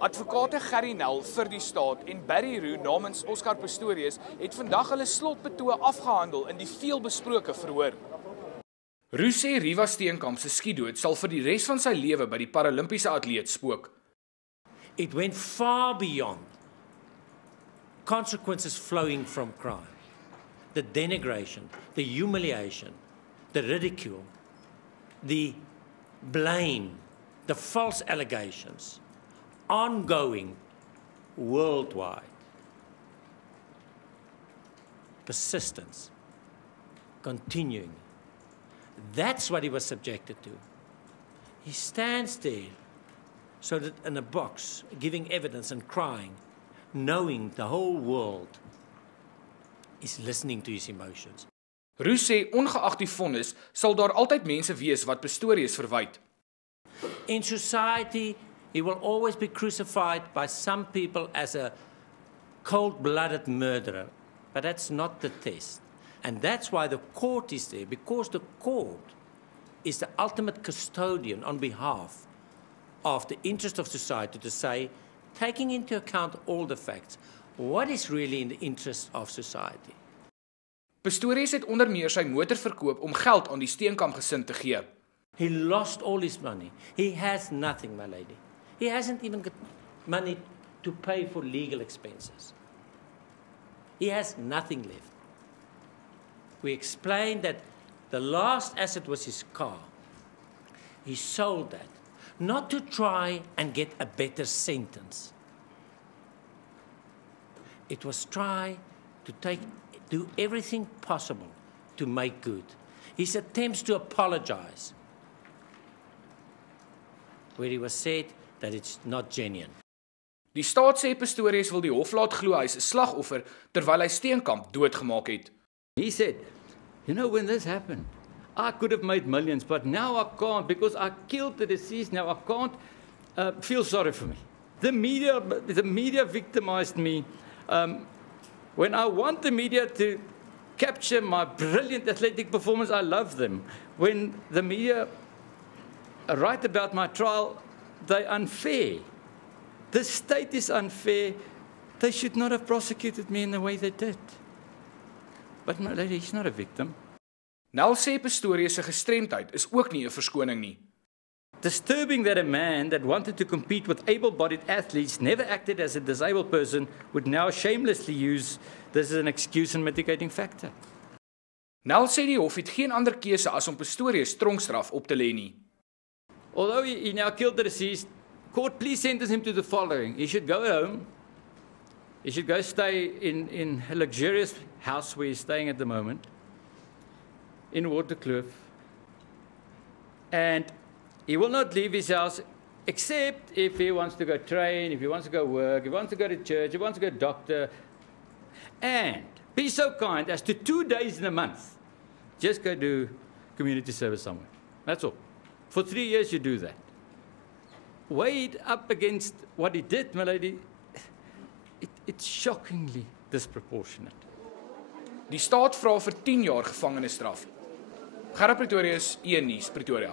Advokate Gerrie Nel vir die staat en Barry Roux namens Oscar Pistorius het vandag hulle slotbetoog afgehandel in die veelbesproke verhoor. Roux sê Riva Steenkamp se skietdood sal vir die res van sy lewe by die Paralimpiese atleet spook. It went far beyond consequences flowing from crime. The denigration, the humiliation, the ridicule, the blame, the false allegations, ongoing, worldwide. Persistence, continuing. That's what he was subjected to. He stands there, so that in a box, giving evidence and crying, knowing the whole world is listening to his emotions. Roux sê ongeag die vonnis sal daar altyd mense wees wat Pistorius verwyd. In society, he will always be crucified by some people as a cold-blooded murderer. But that's not the test. And that's why the court is there, because the court is the ultimate custodian on behalf of the interest of society to say, taking into account all the facts, what is really in the interest of society? Pistorius het onder meer sy motor verkoop om geld aan die Steenkamp gesin te gee. He lost all his money. He has nothing, my lady. He hasn't even got money to pay for legal expenses. He has nothing left. We explained that the last asset was his car. He sold that, not to try and get a better sentence. It was try to do everything possible to make good. His attempts to apologize, where he was said that it's not genuine. Die staat sê Pistorius wil die hof laat glo hy is 'n slagoffer terwyl hy Steenkamp doodgemaak het. He said, you know, when this happened, I could have made millions, but now I can't because I killed the deceased. Now I can't feel sorry for me. The media victimized me. When I want the media to capture my brilliant athletic performance, I love them. When the media write about my trial, they're unfair. The state is unfair. They should not have prosecuted me in the way they did. But my lady, he's not a victim. Nel sê Pistorius se gestremdheid is ook nie 'n verskoning nie. Disturbing that a man that wanted to compete with able-bodied athletes, never acted as a disabled person, would now shamelessly use this as an excuse and mitigating factor. Nel sê die hof het geen ander keuse as om Pistorius tronkstraf op te lê nie. Although he now killed the deceased, court please sentence him to the following. He should go home. He should go stay in a luxurious house where he's staying at the moment, in Waterkloof. And he will not leave his house except if he wants to go train, if he wants to go work, if he wants to go to church, if he wants to go to doctor. And be so kind as to 2 days in a month, just go do community service somewhere. That's all. For 3 years you do that. Weighed up against what he did, my lady, it's shockingly disproportionate. Die staat vra vir 10 jaar gevangenisstraf. Gerard Pretorius, 1 Nuus, Pretoria.